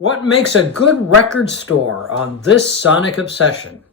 What makes a good record store on this Sonic Obsession?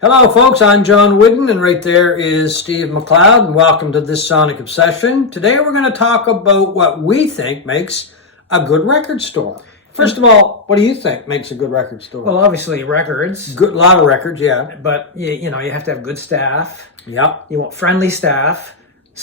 Hello folks, I'm John Whidden, and right there is Steve McLeod, and welcome to this Sonic Obsession. Today we're going to talk about what we think makes a good record store. First of all, what do you think makes a good record store? Well, obviously records. Good, lot of records, yeah. But you have to have good staff. Yeah. You want friendly staff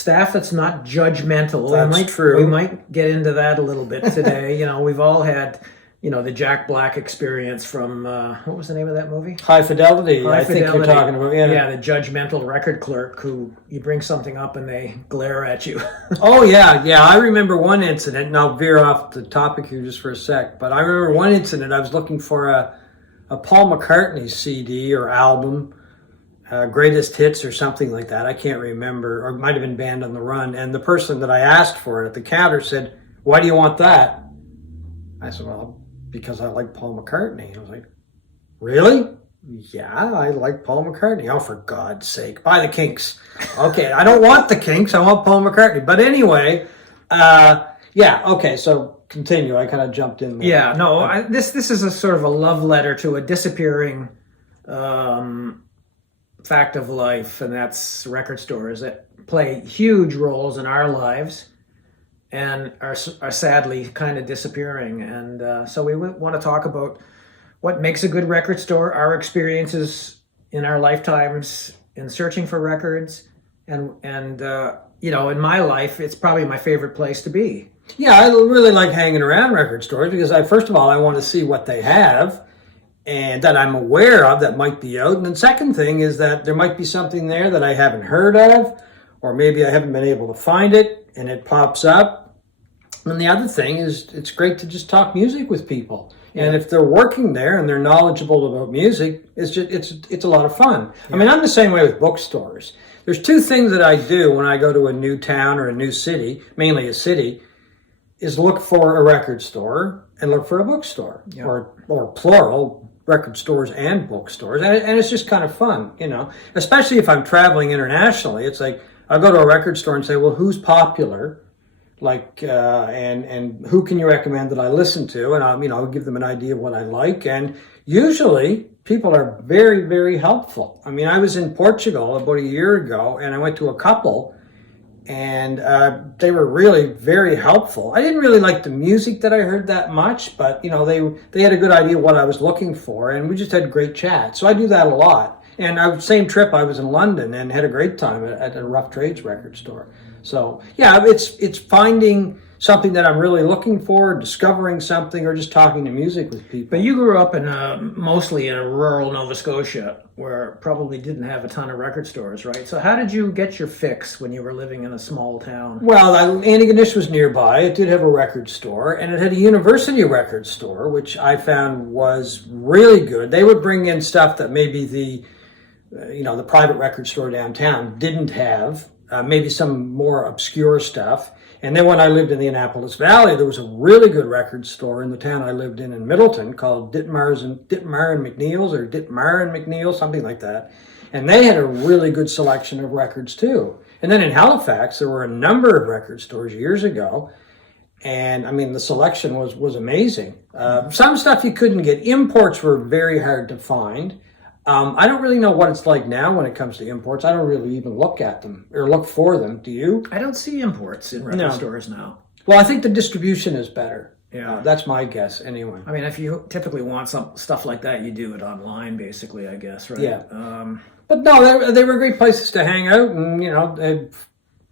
that's not judgmental. That's true. We might get into that a little bit today. We've all had, the Jack Black experience from, what was the name of that movie? High Fidelity, High I think Fidelity. you're talking about. Yeah, the judgmental record clerk who you bring something up and they glare at you. Oh, yeah. I remember one incident, and I'll veer off the topic here just for a sec, but I remember one incident. I was looking for a Paul McCartney CD or album, Greatest Hits or something like that. I can't remember, or it might have been Band on the Run, and the person that I asked for it at the counter said, "Why do you want that?" I said, "Well, because I like Paul McCartney." I was like, "Really?" "Yeah, I like Paul McCartney." "Oh, for God's sake, buy the Kinks." "Okay, I don't want the Kinks, I want Paul McCartney." But anyway, okay, so continue. I kind of jumped in there. Yeah, no, this is a sort of a love letter to a disappearing fact of life, and that's record stores that play huge roles in our lives and are sadly kind of disappearing. And so we want to talk about what makes a good record store, our experiences in our lifetimes in searching for records, and in my life, it's probably my favorite place to be. Yeah, I really like hanging around record stores because first of all, I want to see what they have and that I'm aware of that might be out. And the second thing is that there might be something there that I haven't heard of, or maybe I haven't been able to find it and it pops up. And the other thing is it's great to just talk music with people. Yeah. And if they're working there and they're knowledgeable about music, it's a lot of fun. Yeah. I mean, I'm the same way with bookstores. There's two things that I do when I go to a new town or a new city, mainly a city, is look for a record store and look for a bookstore, yeah. or plural, record stores and bookstores. And it's just kind of fun, especially if I'm traveling internationally. It's like I'll go to a record store and say, well, who's popular? And who can you recommend that I listen to? And I'll give them an idea of what I like. And usually people are very, very helpful. I mean, I was in Portugal about a year ago and I went to a couple and they were really very helpful. I didn't really like the music that I heard that much, but they had a good idea what I was looking for, and we just had great chat. So I do that a lot. And same trip, I was in London and had a great time at a Rough Trades record store. So yeah, it's finding something that I'm really looking for, discovering something, or just talking to music with people. But you grew up mostly in a rural Nova Scotia, where probably didn't have a ton of record stores, right? So how did you get your fix when you were living in a small town? Well, Antigonish was nearby. It did have a record store, and it had a university record store, which I found was really good. They would bring in stuff that maybe the private record store downtown didn't have, maybe some more obscure stuff. And then when I lived in the Annapolis Valley, there was a really good record store in the town I lived in Middleton called Ditmar and McNeil's, or Ditmar and McNeil, something like that. And they had a really good selection of records too. And then in Halifax, there were a number of record stores years ago. And I mean, the selection was amazing. Some stuff you couldn't get. Imports were very hard to find. I don't really know what it's like now when it comes to imports. I don't really even look at them or look for them. Do you? I don't see imports in record stores now. Well, I think the distribution is better. Yeah. That's my guess anyway. I mean, if you typically want some stuff like that, you do it online basically, I guess, right? Yeah. But no, they were great places to hang out and,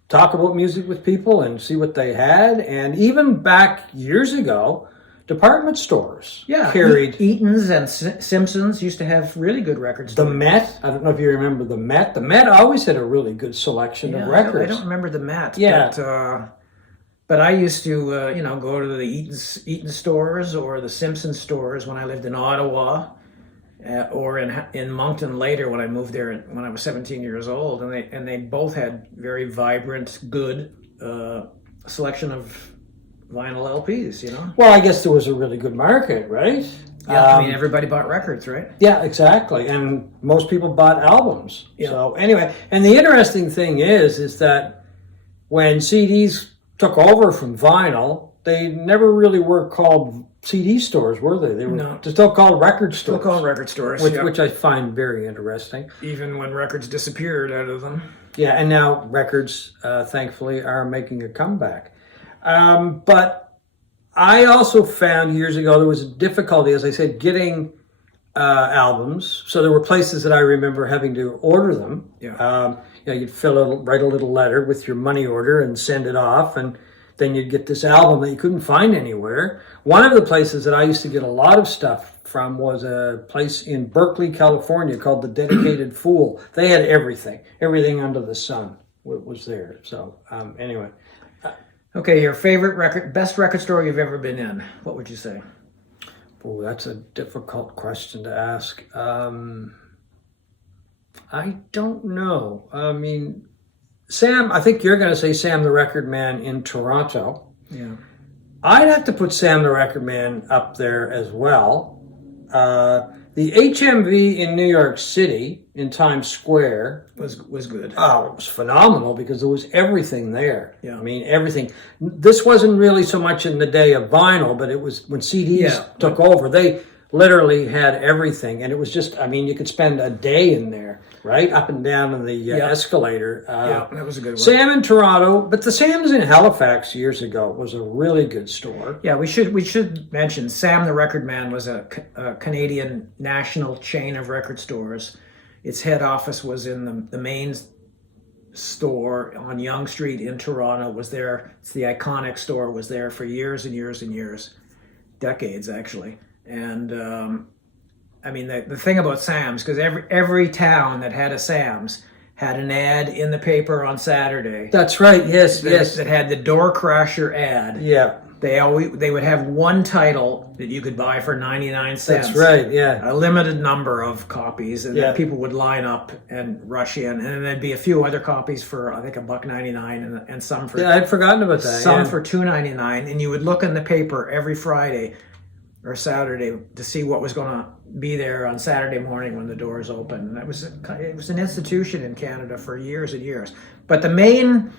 talk about music with people and see what they had. And even back years ago, department stores carried... Eaton's and Simpsons used to have really good records. The Met, I don't know if you remember the Met. The Met always had a really good selection of records. I don't remember the Met. Yeah. But I used to, go to the Eaton stores or the Simpsons stores when I lived in Ottawa, or in Moncton later when I moved there when I was 17 years old. And they both had very vibrant, good selection of vinyl LPs, Well, I guess there was a really good market, right? Yeah, I mean, everybody bought records, right? Yeah, exactly. And most people bought albums. Yeah. So anyway, and the interesting thing is that when CDs took over from vinyl, they never really were called CD stores, were they? They were still called record stores. Still called record stores, which I find very interesting. Even when records disappeared out of them. Yeah, and now records, thankfully, are making a comeback. But I also found years ago there was a difficulty, as I said, getting albums. So there were places that I remember having to order them. Yeah. You'd write a little letter with your money order and send it off, and then you'd get this album that you couldn't find anywhere. One of the places that I used to get a lot of stuff from was a place in Berkeley, California called The Dedicated Fool. They had everything under the sun was there. So anyway. Okay, your favorite best record store you've ever been in, what would you say? Oh, that's a difficult question to ask. I don't know. I mean, Sam, I think you're going to say Sam the Record Man in Toronto. Yeah. I'd have to put Sam the Record Man up there as well. The HMV in New York City, in Times Square, was good. Oh, it was phenomenal because there was everything there. Yeah. I mean, everything. This wasn't really so much in the day of vinyl, but it was when CDs took over. They literally had everything, and it was just, I mean, you could spend a day in there, right? Up and down on the escalator. Yeah, that was a good one. Sam in Toronto, but the Sam's in Halifax years ago was a really good store. Yeah, we should mention Sam the Record Man was a Canadian national chain of record stores. Its head office was in the main store on Yonge Street in Toronto. Was there? It's the iconic store. Was there for years and years and years, decades actually. And I mean, the thing about Sam's, because every town that had a Sam's had an ad in the paper on Saturday. That's right. Yes, yes. That had the door crasher ad. Yeah. They would have one title that you could buy for 99 cents. That's right. Yeah. A limited number of copies, and then people would line up and rush in, and then there'd be a few other copies for I think $1.99, and some for I'd forgotten about that. Some for $2.99, and you would look in the paper every Friday or Saturday to see what was going to be there on Saturday morning when the doors opened. And it was an institution in Canada for years and years. But the main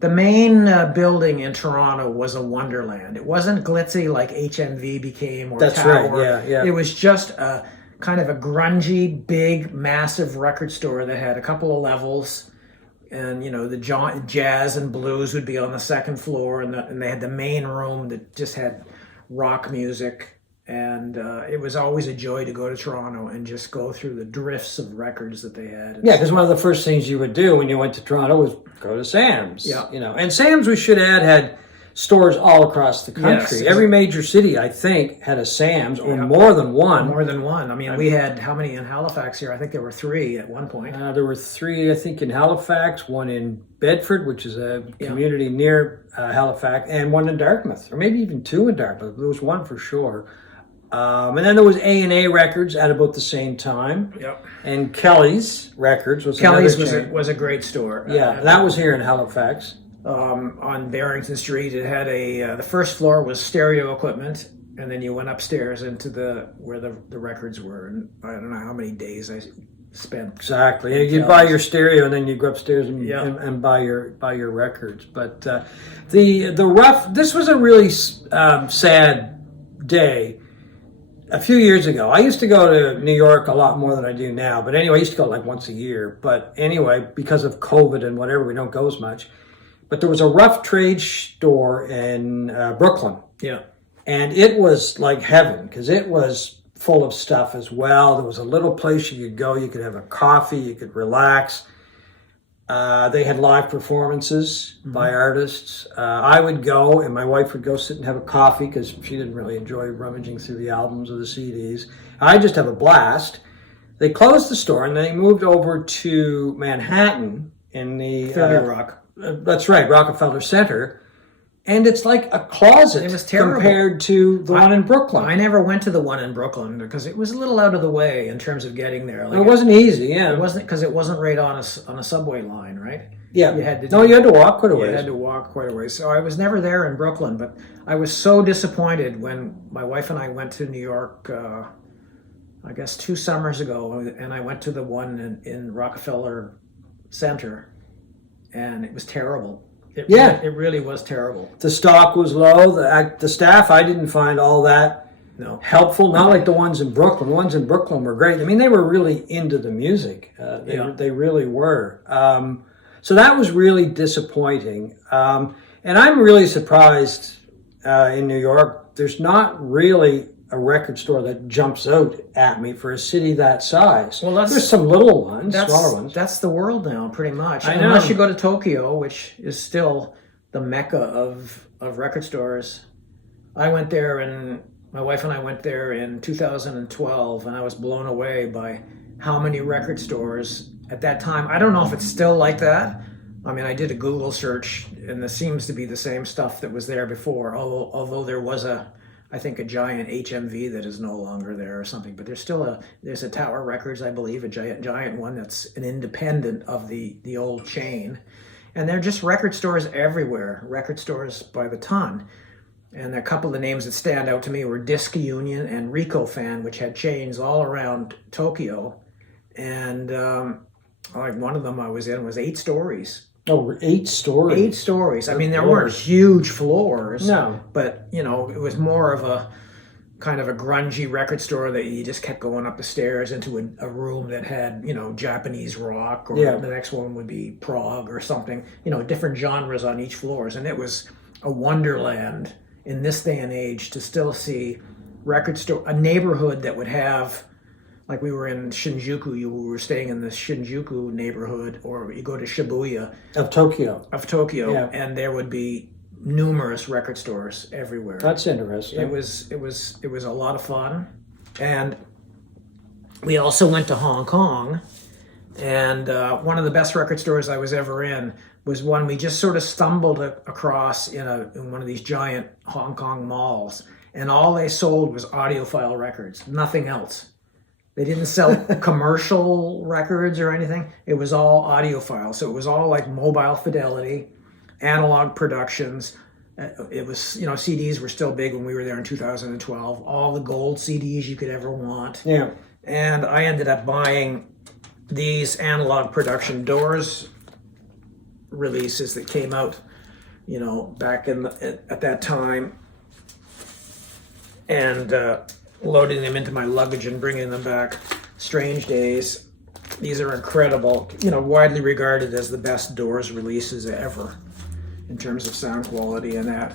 building in Toronto was a wonderland. It wasn't glitzy like HMV became or That's Tower. right. Yeah. It was just a kind of a grungy, big, massive record store that had a couple of levels. And the jazz and blues would be on the second floor, and they had the main room that just had rock music. And it was always a joy to go to Toronto and just go through the drifts of records that they had. Yeah, because one of the first things you would do when you went to Toronto was go to Sam's. Yeah. And Sam's, we should add, had stores all across the country. Yes. Every major city, I think, had a Sam's or more than one. More than one. I mean, we had how many in Halifax here? I think there were 3 at one point. There were 3, I think, in Halifax, one in Bedford, which is a community near Halifax, and one in Dartmouth, or maybe even 2 in Dartmouth. There was one for sure. And then there was A&A Records at about the same time. Yep. And Kelly's Records was was a great store. Yeah, that was here in Halifax. On Barrington Street, it had the first floor was stereo equipment, and then you went upstairs into where the records were, and I don't know how many days I spent. Exactly. You'd buy your stereo, and then you go upstairs and buy your records. But this was a really sad day. A few years ago, I used to go to New York a lot more than I do now. But anyway, I used to go like once a year. But anyway, because of COVID and whatever, we don't go as much. But there was a rough trade store in Brooklyn. Yeah. And it was like heaven because it was full of stuff as well. There was a little place you could go. You could have a coffee. You could relax. They had live performances by artists. I would go, and my wife would go sit and have a coffee because she didn't really enjoy rummaging through the albums or the CDs. I'd just have a blast. They closed the store, and they moved over to Manhattan in the 30 Rock. That's right, Rockefeller Center. And it's like a closet it was terrible. Compared to the one in Brooklyn. I never went to the one in Brooklyn because it was a little out of the way in terms of getting there. It wasn't easy, yeah. It wasn't because it wasn't right on a subway line, right? Yeah. You had to walk quite a ways. You had to walk quite a ways. So I was never there in Brooklyn, but I was so disappointed when my wife and I went to New York I guess 2 summers ago, and I went to the one in Rockefeller Center, and it was terrible. It really was terrible. The stock was low. The staff, I didn't find all that helpful. Not like the ones in Brooklyn. The ones in Brooklyn were great. I mean, they were really into the music. They really were. So that was really disappointing. And I'm really surprised in New York. There's not really a record store that jumps out at me for a city that size. Well, there's some little ones, smaller ones. That's the world now, pretty much. I know. Unless you go to Tokyo, which is still the mecca of record stores. I went there, and my wife and I went there in 2012, and I was blown away by how many record stores at that time. I don't know if it's still like that. I mean, I did a Google search, and there seems to be the same stuff that was there before, although there was I think a giant HMV that is no longer there or something, but there's a Tower Records, I believe, a giant one that's an independent of the old chain. And they're just record stores everywhere, record stores by the ton. And a couple of names that stand out to me were Disc Union and Rico Fan, which had chains all around Tokyo. And one of them I was in was 8 stories. Oh, 8 stories. 8 stories. I mean, there weren't huge floors. No. But, it was more of a kind of a grungy record store that you just kept going up the stairs into a room that had, Japanese rock, or the next one would be prog or something, different genres on each floors. And it was a wonderland in this day and age to still see a neighborhood that would have, like we were in Shinjuku, we were staying in the Shinjuku neighborhood, or you go to Shibuya. Of Tokyo, and there would be numerous record stores everywhere. That's interesting. It was a lot of fun. And we also went to Hong Kong, and one of the best record stores I was ever in was one we just sort of stumbled across in one of these giant Hong Kong malls, and all they sold was audiophile records, nothing else. They didn't sell commercial records or anything. It was all audiophile. So it was all like Mobile Fidelity, analog productions. It was, CDs were still big when we were there in 2012. All the gold CDs you could ever want. Yeah. And I ended up buying these analog production Doors releases that came out, back at that time. And loading them into my luggage and bringing them back. Strange Days. These are incredible, widely regarded as the best Doors releases ever in terms of sound quality and that.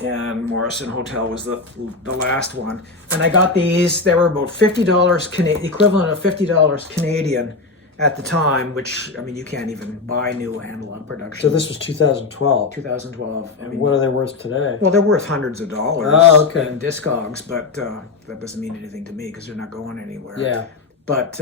And Morrison Hotel was the last one. And I got these. They were about $50 equivalent of $50 Canadian at the time, which, I mean, you can't even buy new analog production. So this was 2012. 2012. I mean, what are they worth today? Well, they're worth hundreds of dollars in Discogs, but that doesn't mean anything to me because they're not going anywhere. Yeah. But,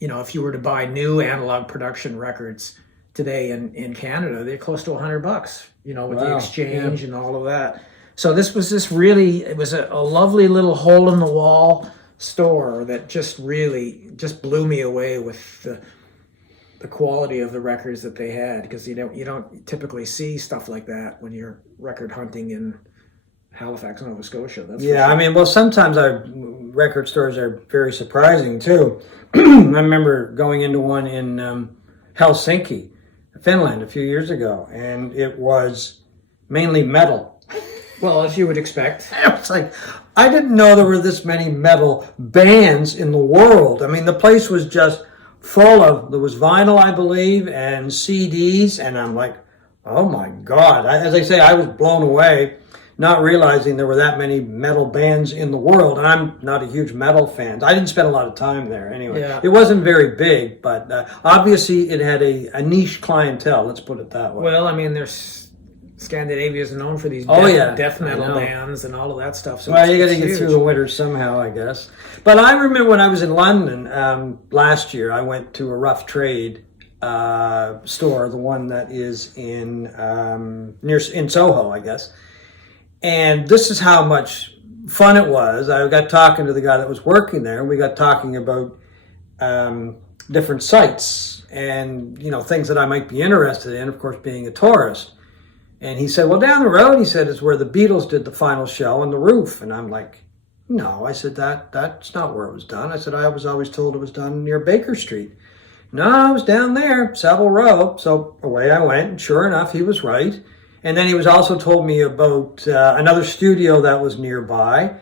if you were to buy new analog production records today in Canada, they're close to $100, with the exchange and all of that. So it was a lovely little hole in the wall store that just blew me away with the quality of the records that they had, because you don't typically see stuff like that when you're record hunting in Halifax, Nova Scotia. That's I mean, well, sometimes our record stores are very surprising too. I remember going into one in Helsinki, Finland, a few years ago, and it was mainly metal. Well, as you would expect. I was like, I didn't know there were this many metal bands in the world. I mean, the place was just full of, there was vinyl, I believe, and CDs, and I'm like, oh my God. As I say, I was blown away, not realizing there were that many metal bands in the world, and I'm not a huge metal fan. I didn't spend a lot of time there anyway. Yeah. It wasn't very big, but obviously it had a niche clientele, let's put it that way. Well, I mean, Scandinavia is known for these death metal bands and all of that stuff. So you got to get through the winter somehow, I guess. But I remember when I was in London last year, I went to a Rough Trade store, the one that is in Soho, I guess. And this is how much fun it was. I got talking to the guy that was working there. We got talking about different sites and things that I might be interested in. Of course, being a tourist. And he said, well, down the road, he said, is where the Beatles did the final show on the roof. And I'm like, No, I said, that's not where it was done. I said, I was always told it was done near Baker Street. No, it was down there, Savile Row. So away I went, and sure enough, he was right. And then he was also told me about another studio that was nearby.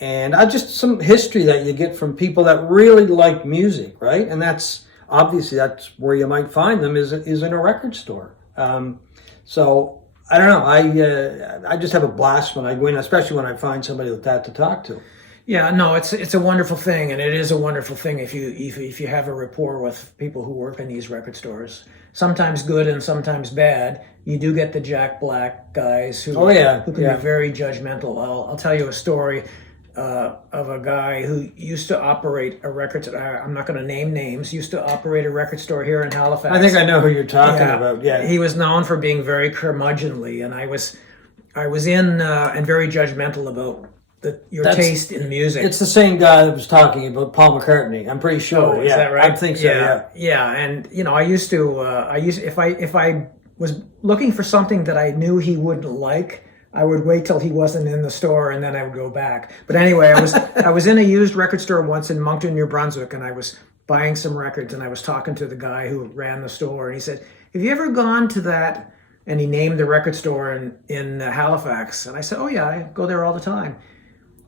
And just some history that you get from people that really like music, right? And that's where you might find them is in a record store. So I don't know. I just have a blast when I go in, especially when I find somebody like that to talk to. Yeah, no, it's a wonderful thing, and it is a wonderful thing if you have a rapport with people who work in these record stores. Sometimes good and sometimes bad. You do get the Jack Black guys who can be very judgmental. I'll tell you a story of a guy who used to operate a record. I'm not going to name names. Used to operate a record store here in Halifax. I think I know who you're talking about. Yeah, he was known for being very curmudgeonly, and I was in and very judgmental about your taste in music. It's the same guy that was talking about Paul McCartney. I'm pretty sure. Oh, is that right? I think so. Yeah. And I used to. If I was looking for something that I knew he wouldn't like, I would wait till he wasn't in the store and then I would go back. But anyway, I was in a used record store once in Moncton, New Brunswick, and I was buying some records, and I was talking to the guy who ran the store, and he said, "Have you ever gone to that?" And he named the record store in Halifax, and I said, "Oh yeah, I go there all the time."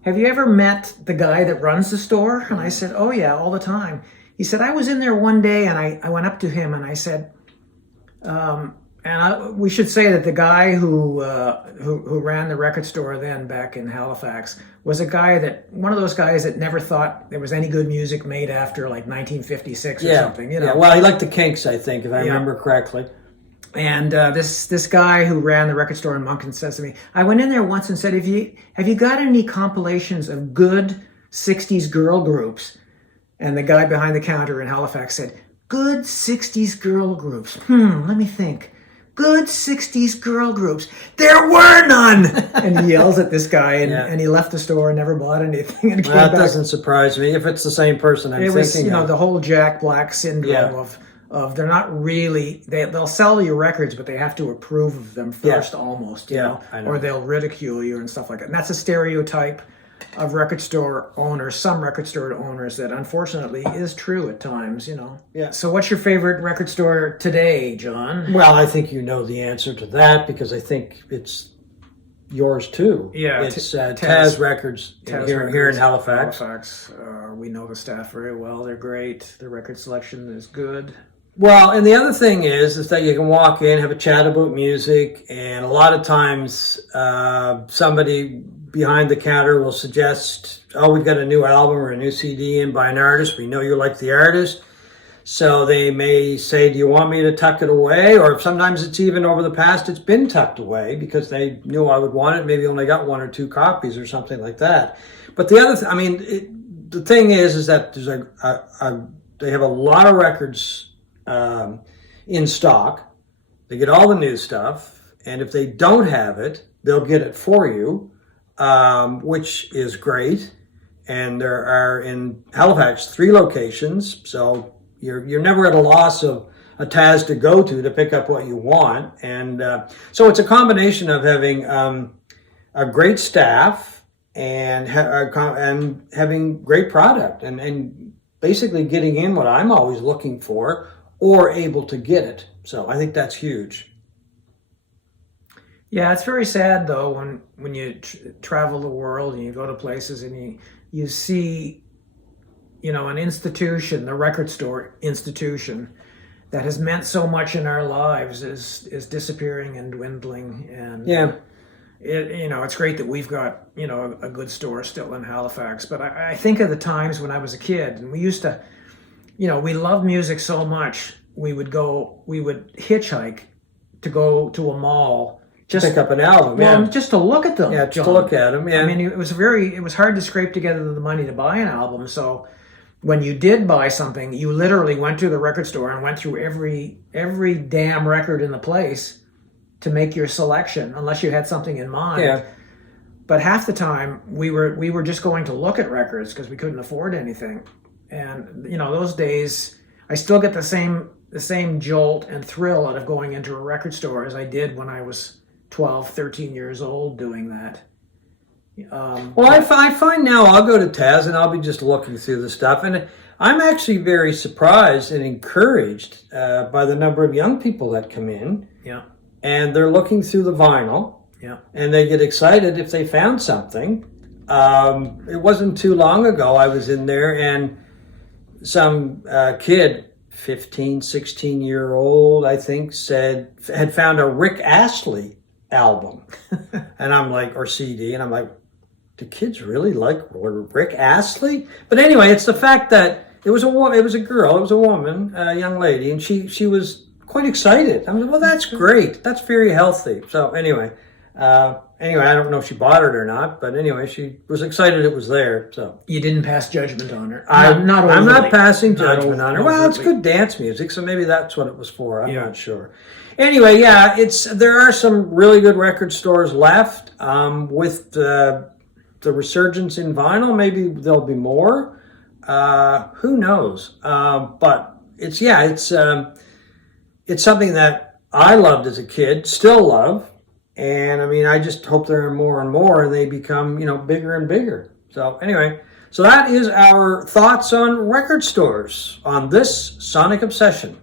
"Have you ever met the guy that runs the store?" And I said, "Oh yeah, all the time." He said, "I was in there one day, and I went up to him and I said." We should say that the guy who ran the record store then back in Halifax was one of those guys that never thought there was any good music made after like 1956 or something. Yeah, well, he liked the Kinks, I think, if I remember correctly. And this guy who ran the record store in Moncton says to me, I went in there once and said, have you got any compilations of good 60s girl groups? And the guy behind the counter in Halifax said, good 60s girl groups. Let me think. Good 60s girl groups. There were none! And he yells at this guy, and he left the store and never bought anything. And that doesn't surprise me if it's the same person I'm thinking of. The whole Jack Black syndrome of they're not really, they'll sell you records, but they have to approve of them first almost, you know, or they'll ridicule you and stuff like that. And that's a stereotype of record store owners, some record store owners, that unfortunately is true at times, you know. Yeah. So what's your favorite record store today, John? Well, I think you know the answer to that because I think it's yours too. Yeah. It's Taz Records here in Halifax. We know the staff very well. They're great. The record selection is good. Well, and the other thing is that you can walk in, have a chat about music, and a lot of times somebody behind the counter will suggest, oh, we've got a new album or a new CD in by an artist. We know you like the artist. So they may say, do you want me to tuck it away? Or sometimes it's even over the past, it's been tucked away because they knew I would want it. Maybe only got one or two copies or something like that. But the other the thing is that there's they have a lot of records in stock. They get all the new stuff. And if they don't have it, they'll get it for you. Which is great, and there are in Halifax 3 locations, so you're never at a loss of a Taz to go to pick up what you want, and so it's a combination of having a great staff and having great product, and basically getting in what I'm always looking for or able to get it. So I think that's huge. Yeah, it's very sad though when you travel the world and you go to places and you see, you know, an institution, the record store institution, that has meant so much in our lives is disappearing and dwindling. And it's great that we've got, you know, a good store still in Halifax. But I think of the times when I was a kid and we used to, you know, we loved music so much. We would hitchhike to go to a mall. Just pick up an album, just to look at them. Yeah, just to look at them. Yeah, I mean, it was hard to scrape together the money to buy an album. So when you did buy something, you literally went to the record store and went through every damn record in the place to make your selection, unless you had something in mind. Yeah. But half the time we were just going to look at records because we couldn't afford anything. And you know, those days, I still get the same jolt and thrill out of going into a record store as I did when I was 12, 13 years old doing that. Well, I find now I'll go to Taz and I'll be just looking through the stuff, and I'm actually very surprised and encouraged by the number of young people that come in. Yeah. And they're looking through the vinyl. Yeah. And they get excited if they found something. It wasn't too long ago I was in there and some kid, 15, 16-year-old, I think, had found a Rick Astley album. And I'm like, or CD, and I'm like, do kids really like Rick Astley? But anyway, it's the fact that it was a girl, it was a woman, a young lady, and she was quite excited. I mean, well, that's great. That's very healthy. So anyway, I don't know if she bought it or not, but anyway, she was excited it was there. So you didn't pass judgment on her. I'm not not passing judgment on her. Well, it's overtly. good dance music, so maybe that's what it was for. I'm not sure. Anyway, yeah, there are some really good record stores left. With the resurgence in vinyl, maybe there'll be more. Who knows? But it's something that I loved as a kid, still love. And I mean, I just hope there are more and more and they become, bigger and bigger. So anyway, so that is our thoughts on record stores on this Sonic Obsession.